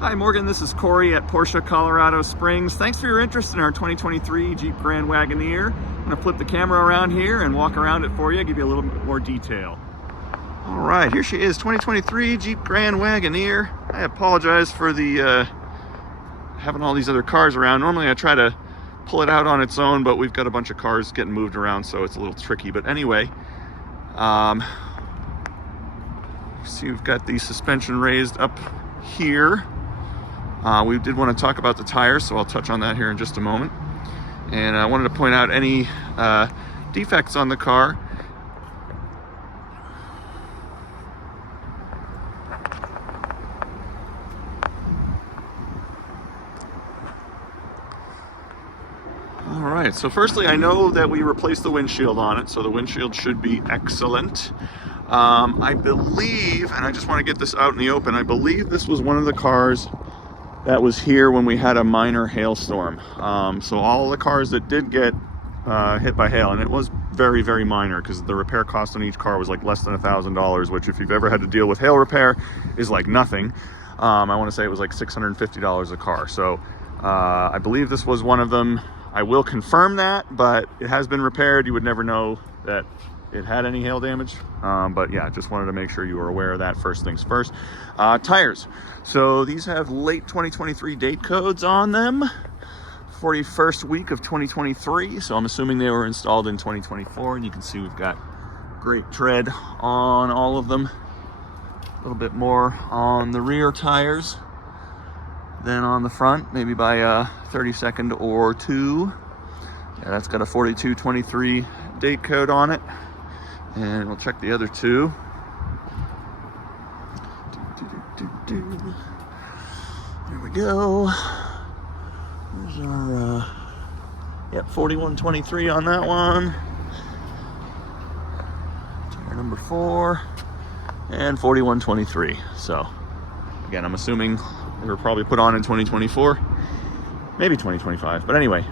Hi Morgan, this is Corey at Porsche Colorado Springs. Thanks for your interest in our 2023 Jeep Grand Wagoneer. I'm going to flip the camera around here and walk around it for you, give you a little bit more detail. All right, here she is, 2023 Jeep Grand Wagoneer. I apologize for the having all these other cars around. Normally I try to pull it out on its own, but we've got a bunch of cars getting moved around, so it's a little tricky. But anyway, see, we've got the suspension raised up here. We did want to talk about the tires, so I'll touch on that here in just a moment. And I wanted to point out any defects on the car. All right, so firstly, I know that we replaced the windshield on it, so the windshield should be excellent. I believe, and I just want to get this out in the open, I believe this was one of the cars that was here when we had a minor hailstorm. So all the cars that did get hit by hail, and it was very, very minor because the repair cost on each car was like less than $1,000, which if you've ever had to deal with hail repair is like nothing. I want to say it was like $650 a car. So I believe this was one of them. I will confirm that, but it has been repaired. You would never know that it had any hail damage, but yeah, just wanted to make sure you were aware of that. First things first. Tires. So these have late 2023 date codes on them, 41st week of 2023. So I'm assuming they were installed in 2024, and you can see we've got great tread on all of them. A little bit more on the rear tires than on the front, maybe by a 32nd or two. Yeah, that's got a 4223 date code on it. And we'll check the other two. There we go. There's our, 4123 on that one. Tire number 4. And 4123. So, again, I'm assuming they were probably put on in 2024. Maybe 2025. But anyway,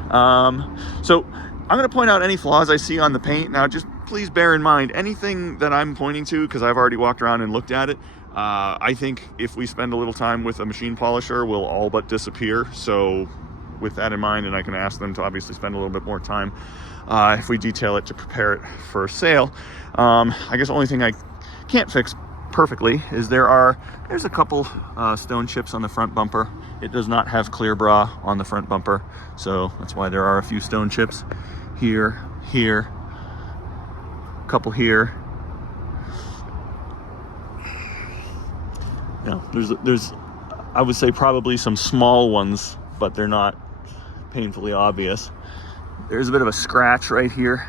so I'm going to point out any flaws I see on the paint. Now, just please bear in mind anything that I'm pointing to, because I've already walked around and looked at it. I think if we spend a little time with a machine polisher, will all but disappear. So with that in mind, and I can ask them to obviously spend a little bit more time if we detail it to prepare it for sale. I guess the only thing I can't fix perfectly is there's a couple stone chips on the front bumper. It does not have clear bra on the front bumper, so that's why there are a few stone chips here, a couple here. Yeah, there's I would say probably some small ones, but they're not painfully obvious. There's a bit of a scratch right here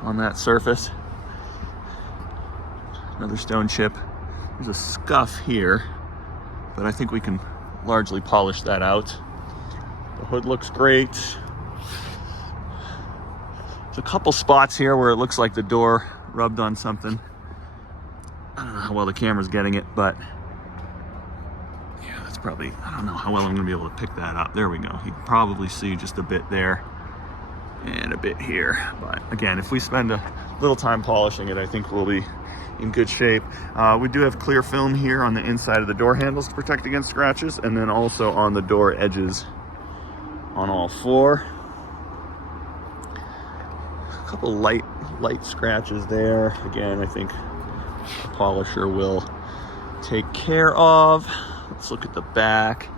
on that surface. Another stone chip. There's a scuff here, but I think we can largely polish that out. The hood looks great. There's a couple spots here where it looks like the door rubbed on something. I don't know how well the camera's getting it, but yeah, that's probably, I don't know how well I'm gonna be able to pick that up. There we go. You can probably see just a bit there and a bit here. But again, if we spend a little time polishing it, I think we'll be in good shape. We do have clear film here on the inside of the door handles to protect against scratches, and then also on the door edges on all four. A couple light scratches there. Again, I think the polisher will take care of. Let's look at the back.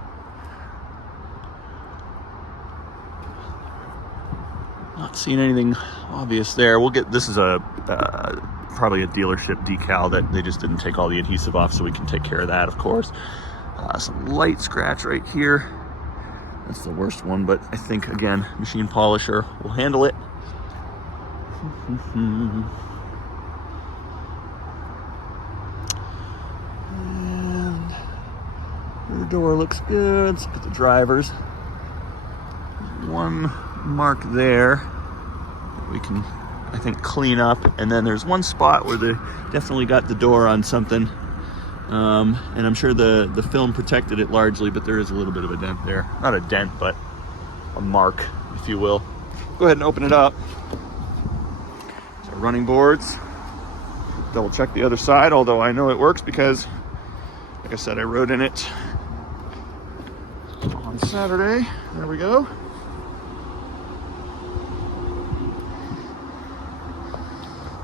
Not seeing anything obvious there. We'll get, this is a probably a dealership decal that they just didn't take all the adhesive off, so we can take care of that, of course. Some light scratch right here. That's the worst one, but I think, again, machine polisher will handle it. And the door looks good. Let's look at the drivers. One mark there that we can, I think, clean up, and then there's one spot where they definitely got the door on something, and I'm sure the film protected it largely, but there is a little bit of a dent there. Not a dent, but a mark, if you will. Go ahead and open it up. So running boards. Double check the other side, although I know it works because Like I said, I rode in it on Saturday. There we go.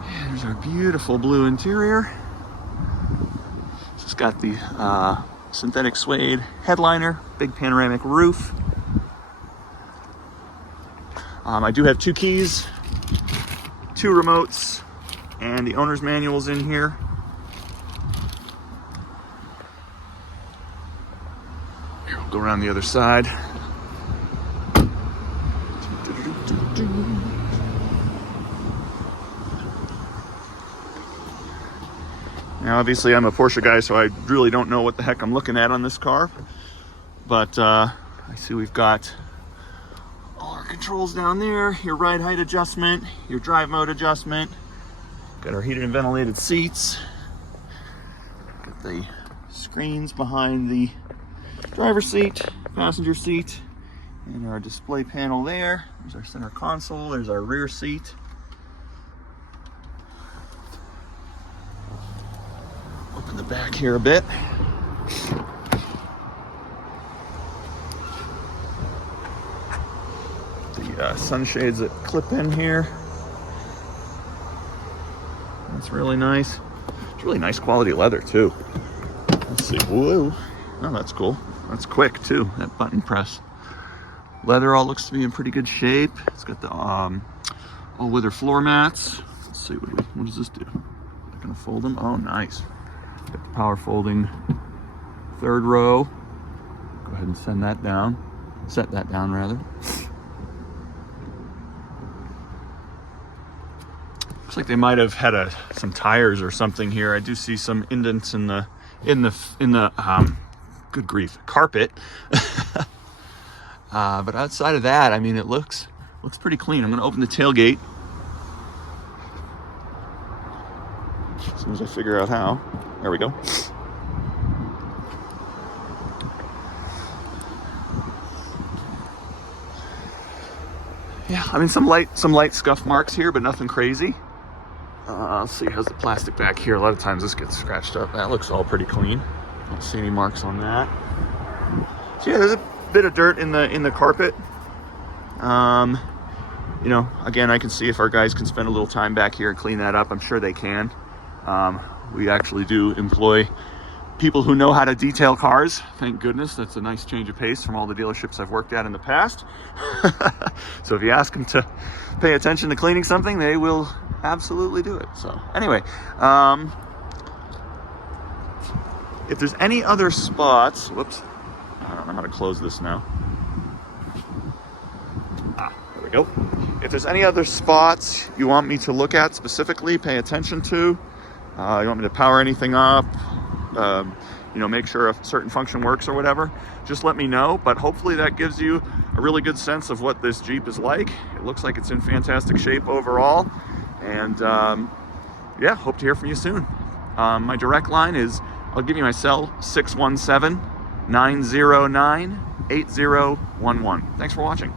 And there's our beautiful blue interior. It's got the synthetic suede headliner, big panoramic roof. I do have 2 keys, 2 remotes, and the owner's manual's in here. Here, we'll go around the other side. Now, obviously, I'm a Porsche guy, so I really don't know what the heck I'm looking at on this car. But I see we've got all our controls down there, your ride height adjustment, your drive mode adjustment. Got our heated and ventilated seats. Got the screens behind the driver's seat, passenger seat, and our display panel there. There's our center console, there's our rear seat. Open the back here a bit. The sunshades that clip in here. That's really nice. It's really nice quality leather too. Let's see. Whoa. Oh, that's cool. That's quick too, that button press. Leather all looks to be in pretty good shape. It's got the all-weather floor mats. Let's see, what does this do? I'm gonna fold them. Oh, nice. Got the power folding 3rd row. Go ahead and set that down rather. Looks like they might have had some tires or something here. I do see some indents in the good grief, carpet. But outside of that, I mean, it looks pretty clean. I'm gonna open the tailgate as soon as I figure out how. There we go. Yeah, I mean, some light scuff marks here, but nothing crazy. Let's see, how's the plastic back here? A lot of times this gets scratched up. That looks all pretty clean. Don't see any marks on that. So yeah, there's a bit of dirt in the carpet. You know, again, I can see if our guys can spend a little time back here and clean that up. I'm sure they can. We actually do employ people who know how to detail cars. Thank goodness. That's a nice change of pace from all the dealerships I've worked at in the past. So if you ask them to pay attention to cleaning something, they will absolutely do it. So anyway, if there's any other spots, whoops, I don't know how to close this now. There we go. If there's any other spots you want me to look at specifically, pay attention to, you want me to power anything up, you know, make sure a certain function works or whatever, just let me know. But hopefully that gives you a really good sense of what this Jeep is like. It looks like it's in fantastic shape overall. And yeah, hope to hear from you soon. My direct line is, I'll give you my cell, 617-909-8011. Thanks for watching.